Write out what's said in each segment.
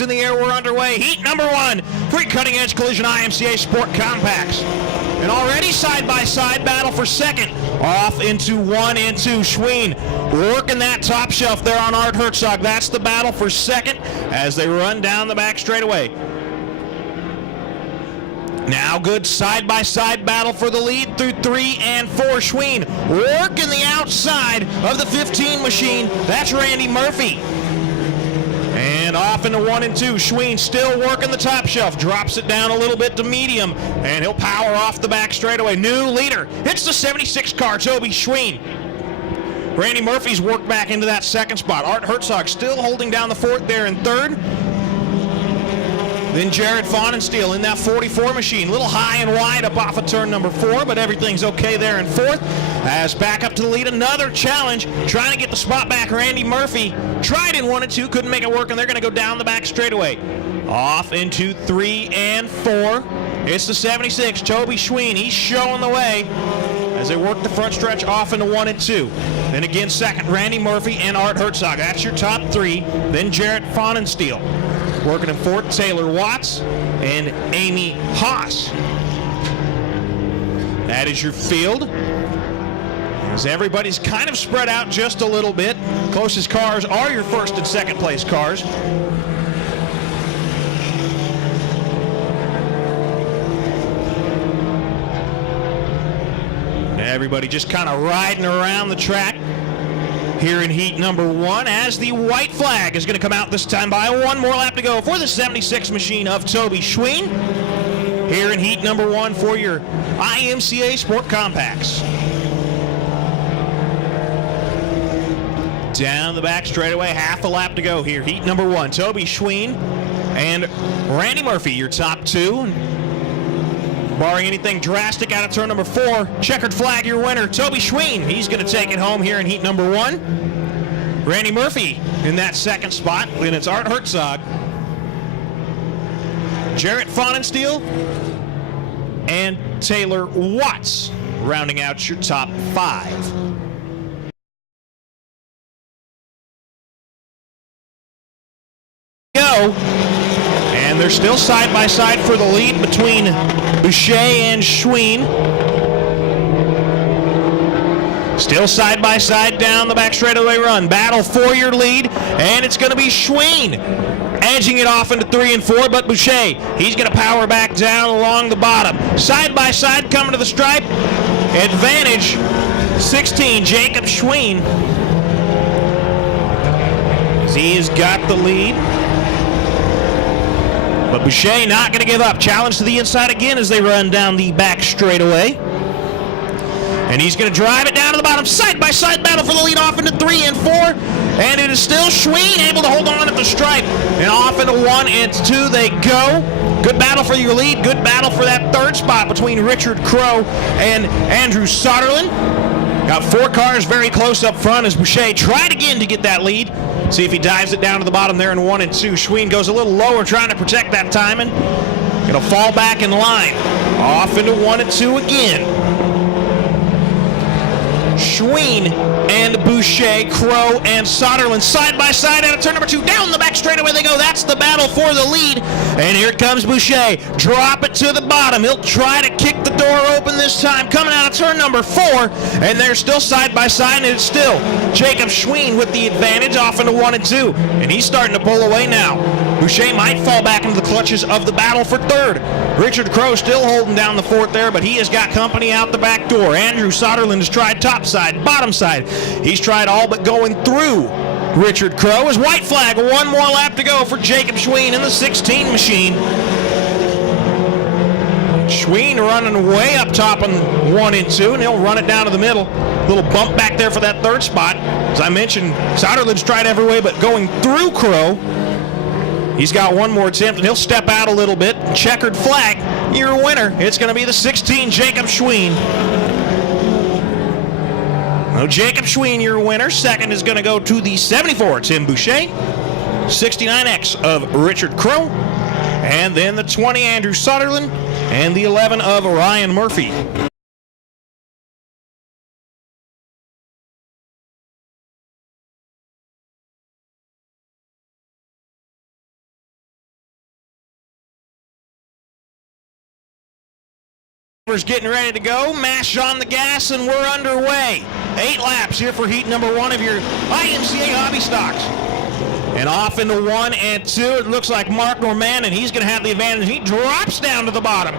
In the air, we're underway. Heat number one, 3 cutting-edge collision IMCA Sport Compacts. And already side-by-side battle for second. Off into 1 and 2. Schween working that top shelf there on Art Herzog. That's the battle for second as they run down the back straightaway. Now good side-by-side battle for the lead through 3 and 4. Schween working the outside of the 15 machine. That's Randy Murphy. And off into 1 and 2. Schween still working the top shelf. Drops it down a little bit to medium. And he'll power off the back straightaway. New leader. It's the 76 car, Toby Schween. Randy Murphy's worked back into that second spot. Art Herzog still holding down the fourth there in third. Then Jared Fahnenstiel in that 44 machine. A little high and wide up off of turn number 4, but everything's okay there in fourth. As back up to the lead, another challenge. Trying to get the spot back, Randy Murphy. Tried in 1 and 2, couldn't make it work, and they're going to go down the back straightaway. Off into 3 and 4. It's the 76, Toby Schween. He's showing the way as they work the front stretch off into 1 and 2. Then again second, Randy Murphy and Art Herzog. That's your top 3. Then Jared Fahnenstiel. Working in fourth, Taylor Watts and Amy Haas. That is your field. As everybody's kind of spread out just a little bit. Closest cars are your first and second place cars. Everybody just kind of riding around the track here in heat number 1 as the white flag is going to come out this time by 1 more lap to go for the 76 machine of Toby Schween here in heat number 1 for your IMCA Sport Compacts. Down the back straightaway, half a lap to go here. Heat number 1, Toby Schween and Randy Murphy, your top 2. Barring anything drastic out of turn number 4, checkered flag, your winner, Toby Schween. He's going to take it home here in heat number 1. Randy Murphy in that second spot, and it's Art Herzog, Jarrett Fahnenstiel, and Taylor Watts rounding out your top 5. Go. And they're still side by side for the lead between Boucher and Schween. Still side by side down the back straightaway run. Battle for your lead, and it's going to be Schween edging it off into 3 and 4, but Boucher, he's going to power back down along the bottom. Side by side coming to the stripe. Advantage 16, Jacob Schween. He has got the lead. But Boucher not going to give up. Challenge to the inside again as they run down the back straightaway. And he's going to drive it down to the bottom. Side-by-side battle for the lead off into 3 and 4. And it is still Schween able to hold on at the stripe. And off into 1 and 2 they go. Good battle for your lead. Good battle for that third spot between Richard Crow and Andrew Soderlin. Got 4 cars very close up front as Boucher tried again to get that lead. See if he dives it down to the bottom there in 1 and 2. Schween goes a little lower trying to protect that timing. It'll fall back in line. Off into 1 and 2 again. Schween and Boucher, Crow and Soderlin side by side out of turn number 2. Down the back straightaway they go. That's the battle for the lead. And here comes Boucher. Drop it to the bottom. He'll try to kick the door open this time. Coming out of turn number 4. And they're still side by side. And it's still Jacob Schween with the advantage off into 1 and 2. And he's starting to pull away now. Boucher might fall back into the clutches of the battle for third. Richard Crow still holding down the fourth there, but he has got company out the back door. Andrew Soderlin has tried top side, bottom side. He's tried all but going through Richard Crow. His white flag, 1 more lap to go for Jacob Schween in the 16 machine. Schween running way up top on 1 and 2, and he'll run it down to the middle. Little bump back there for that third spot. As I mentioned, Soderlin's tried every way but going through Crow. He's got 1 more attempt, and he'll step out a little bit. Checkered flag, your winner. It's going to be the 16, Jacob Schween. So Jacob Schween, your winner. Second is going to go to the 74, Tim Boucher. 69X of Richard Crow. And then the 20, Andrew Soderlin. And the 11 of Ryan Murphy. We're getting ready to go. Mash on the gas, and we're underway. 8 laps here for heat number 1 of your IMCA hobby stocks. And off into 1 and 2. It looks like Mark Norman, and he's going to have the advantage. He drops down to the bottom,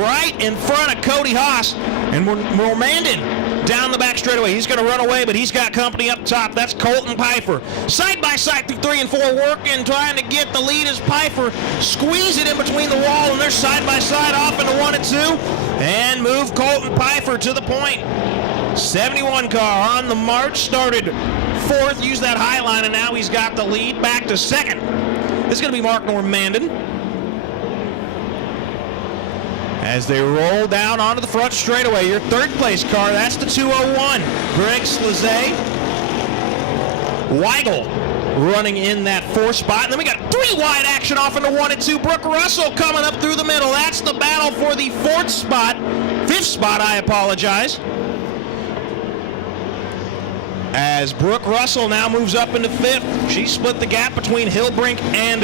right in front of Cody Haas. And Normandin down the back straightaway. He's going to run away, but he's got company up top. That's Colton Pfeiffer. Side by side through 3 and 4, working, trying to get the lead as Pfeiffer squeeze it in between the wall, and they're side by side off into 1 and 2. And move Colton Pfeiffer to the point. 71 car on the march, started 4th, used that high line, and now he's got the lead back to 2nd. This is going to be Mark Normandin. As they roll down onto the front straightaway, your 3rd place car, that's the 201. Greg Slezay. Weigel running in that 4th spot. And then we got 3 wide action off into 1 and 2. Brooke Russell coming up through the middle. That's the battle for the 4th spot. 5th spot, I apologize. As Brooke Russell now moves up into 5th. She split the gap between Hillbrink and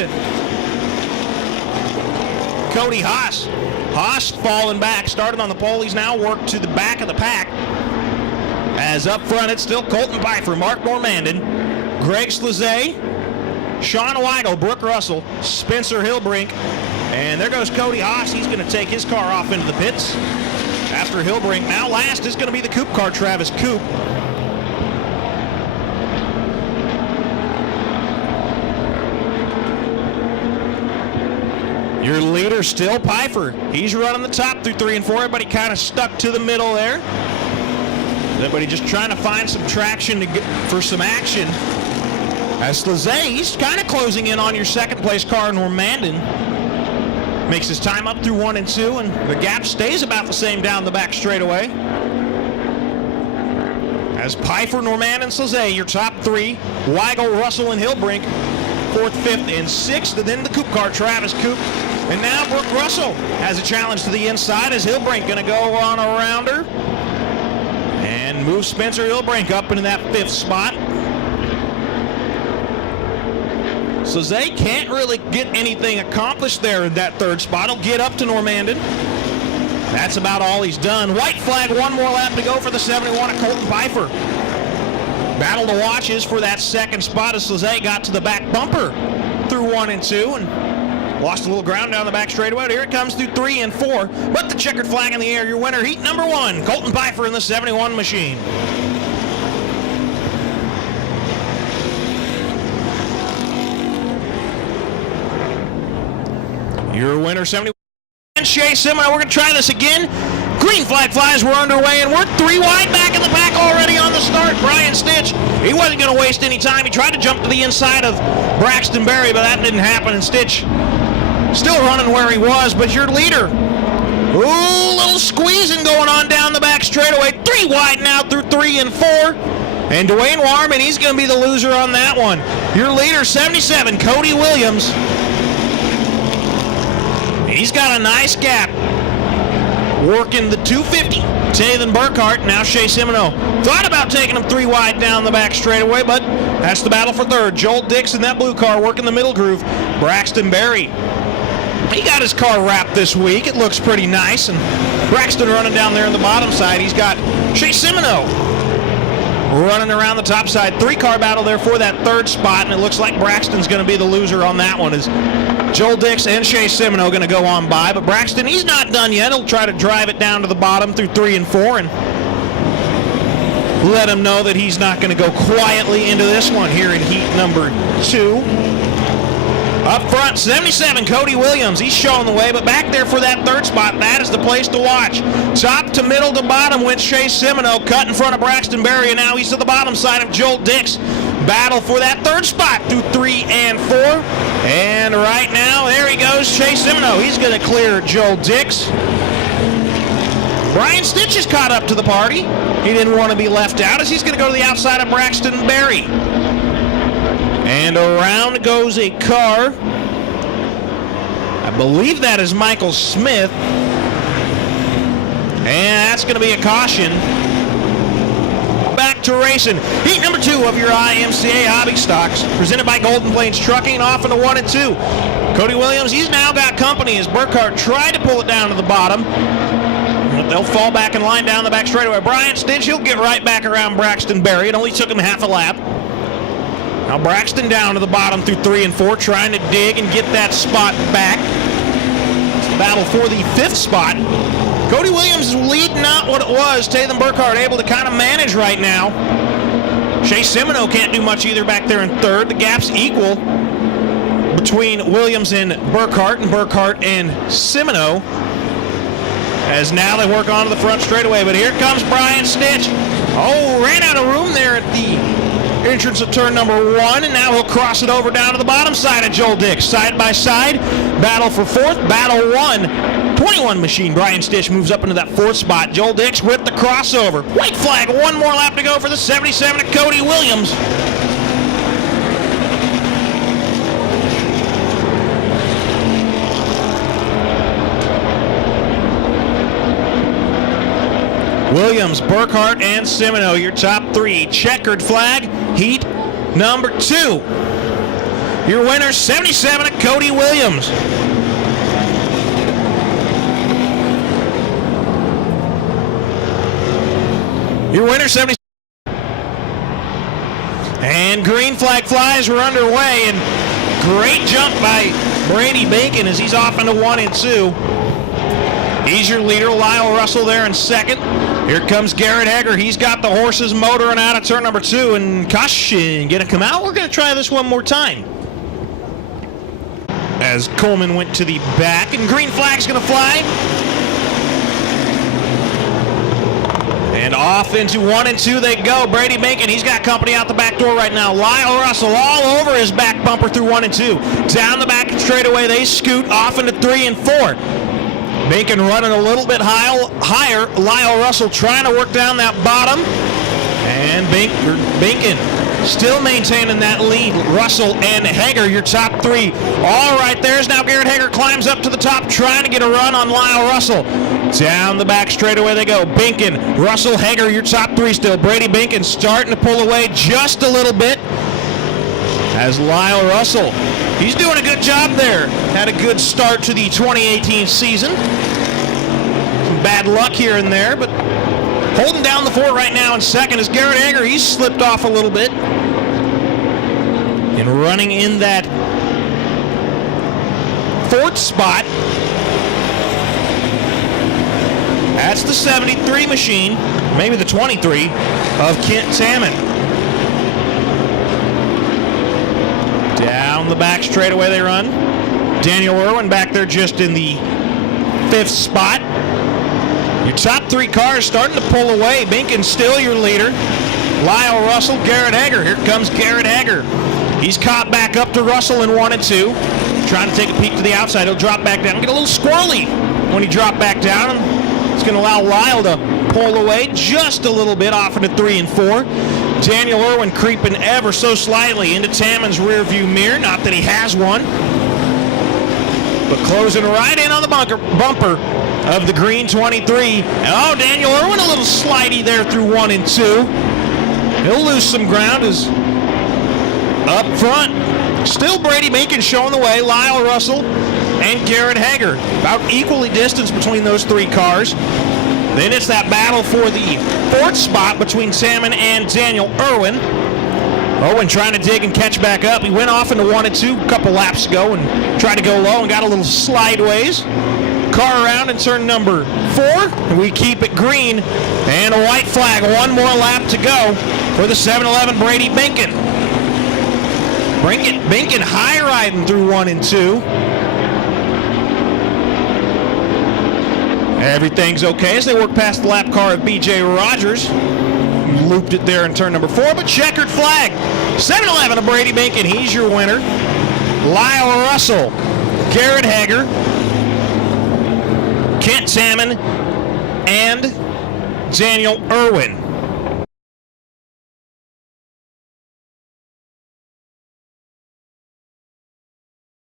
Cody Haas. Haas falling back, started on the pole. He's now worked to the back of the pack. As up front, it's still Colton Pfeiffer, Mark Normandin, Greg Slezay, Sean Weigel, Brooke Russell, Spencer Hillbrink, and there goes Cody Haas. He's going to take his car off into the pits. After Hillbrink, now last is going to be the Coupe car, Travis Coupe. Your leader still Pfeiffer. He's running the top through 3 and 4. Everybody kind of stuck to the middle there. Everybody just trying to find some traction to get for some action. As Slezay, he's kind of closing in on your 2nd place car, Normandin. Makes his time up through 1 and 2, and the gap stays about the same down the back straightaway. As Pfeiffer, Normandin, Slezay, your top 3. Weigel, Russell, and Hillbrink. 4th, 5th, and 6th, and then the Coupe car, Travis Coupe. And now Brooke Russell has a challenge to the inside as Hillbrink going to go on around her. And move Spencer Hillbrink up into that 5th spot. So Zay can't really get anything accomplished there in that 3rd spot. He'll get up to Normandin. That's about all he's done. White flag, 1 more lap to go for the 71 of Colton Pfeiffer. Battle to watch is for that 2nd spot as Slezay got to the back bumper through 1 and 2 and lost a little ground down the back straightaway. Here it comes through 3 and 4. But the checkered flag in the air. Your winner, heat number 1, Colton Pfeiffer in the 71 machine. Your winner, 71. And Shea Simino, we're going to try this again. Green flag flies, we're underway, and we're 3 wide back in the pack already on the start. Brian Stitch, he wasn't going to waste any time. He tried to jump to the inside of Braxton Berry, but that didn't happen, and Stitch still running where he was, but your leader, ooh, little squeezing going on down the back straightaway. 3 wide now through 3 and 4, and Dwayne Warman, he's going to be the loser on that one. Your leader, 77, Cody Williams. He's got a nice gap. Working the 250, Tathan Burkhart, now Shea Simino. Thought about taking him 3 wide down the back straightaway, but that's the battle for 3rd. Joel Dixon, that blue car, working the middle groove. Braxton Berry, he got his car wrapped this week. It looks pretty nice, and Braxton running down there on the bottom side. He's got Shea Simino running around the top side. 3-car battle there for that 3rd spot, and it looks like Braxton's going to be the loser on that one as Joel Dix and Shea Simino going to go on by, but Braxton, he's not done yet. He'll try to drive it down to the bottom through 3 and 4 and let him know that he's not going to go quietly into this one here in heat number 2. Up front, 77, Cody Williams. He's showing the way, but back there for that 3rd spot, that is the place to watch. Top to middle to bottom went Shea Simino, cut in front of Braxton Berry, and now he's to the bottom side of Joel Dix. Battle for that 3rd spot through 3 and 4. And right now, there he goes, Shea Simino. He's going to clear Joel Dix. Brian Stitch is caught up to the party. He didn't want to be left out as he's going to go to the outside of Braxton Berry. And around goes a car. I believe that is Michael Smith. And that's going to be a caution. Back to racing. Heat number 2 of your IMCA hobby stocks, presented by Golden Plains Trucking, off into 1 and 2. Cody Williams, he's now got company as Burkhart tried to pull it down to the bottom. but they'll fall back in line down the back straightaway. Brian Stitch, he'll get right back around Braxton Berry. It only took him half a lap. Now Braxton down to the bottom through 3 and 4, trying to dig and get that spot back. It's the battle for the 5th spot. Cody Williams' lead not what it was. Tatham Burkhardt able to kind of manage right now. Shea Semino can't do much either back there in 3rd. The gap's equal between Williams and Burkhardt and Semino, as now they work onto the front straightaway. But here comes Brian Stitch. Oh, ran out of room there at the entrance of turn number 1, and now he'll cross it over down to the bottom side of Joel Dix. Side by side, battle for 4th, battle 1. 21 machine, Brian Stitch moves up into that 4th spot. Joel Dix with the crossover. White flag, 1 more lap to go for the 77 of Cody Williams. Williams, Burkhardt, and Semino, your top 3. Checkered flag, heat number 2. Your winner, 77 of Cody Williams. Your winner, 77. And green flag flies were underway, and great jump by Brady Bacon as he's off into 1 and 2. He's your leader, Lyle Russell there in 2nd. Here comes Garrett Hager. He's got the horses motoring out of turn number 2, and caution gonna come out. We're gonna try this one more time. As Coleman went to the back, and green flag's gonna fly. And off into 1 and 2 they go. Brady Bacon, he's got company out the back door right now. Lyle Russell all over his back bumper through 1 and 2. Down the back straightaway, they scoot off into 3 and 4. Bacon running a little bit higher. Lyle Russell trying to work down that bottom. And Bacon still maintaining that lead. Russell and Hager, your top 3. All right, there's now Garrett Hager climbs up to the top, trying to get a run on Lyle Russell. Down the back straightaway they go. Bacon, Russell, Hager, your top 3 still. Brady Bacon starting to pull away just a little bit. As Lyle Russell, he's doing a good job there. Had a good start to the 2018 season. Some bad luck here and there, but holding down the fort right now in 2nd is Garrett Hager. He's slipped off a little bit. And running in that 4th spot, that's the 73 machine, maybe the 23, of Kent Salmon. Down the back straightaway they run. Daniel Irwin back there just in the 5th spot. Your top 3 cars starting to pull away. Bacon still your leader. Lyle Russell, Garrett Hager. Here comes Garrett Hager. He's caught back up to Russell in 1 and 2. Trying to take a peek to the outside. He'll drop back down. Get a little squirrely when he dropped back down. It's going to allow Lyle to pull away just a little bit off into 3 and 4. Daniel Irwin creeping ever so slightly into Taman's rear view mirror. Not that he has one. But closing right in on the bumper of the green 23. Oh, Daniel Irwin a little slidey there through 1 and 2. He'll lose some ground as up front. Still Brady Bacon showing the way. Lyle Russell and Garrett Hager. About equally distanced between those 3 cars. Then it's that battle for the 4th spot between Salmon and Daniel Irwin. Irwin trying to dig and catch back up. He went off into 1 and 2 a couple laps ago and tried to go low and got a little slideways. Car around in turn number 4, and we keep it green. And a white flag. 1 more lap to go for the 7-Eleven Brady Bacon. Bacon high riding through 1 and 2. Everything's okay as they work past the lap car of B.J. Rogers. Looped it there in turn number 4, but checkered flag. 7-Eleven of Brady Bacon, he's your winner. Lyle Russell, Garrett Hager, Kent Salmon, and Daniel Irwin.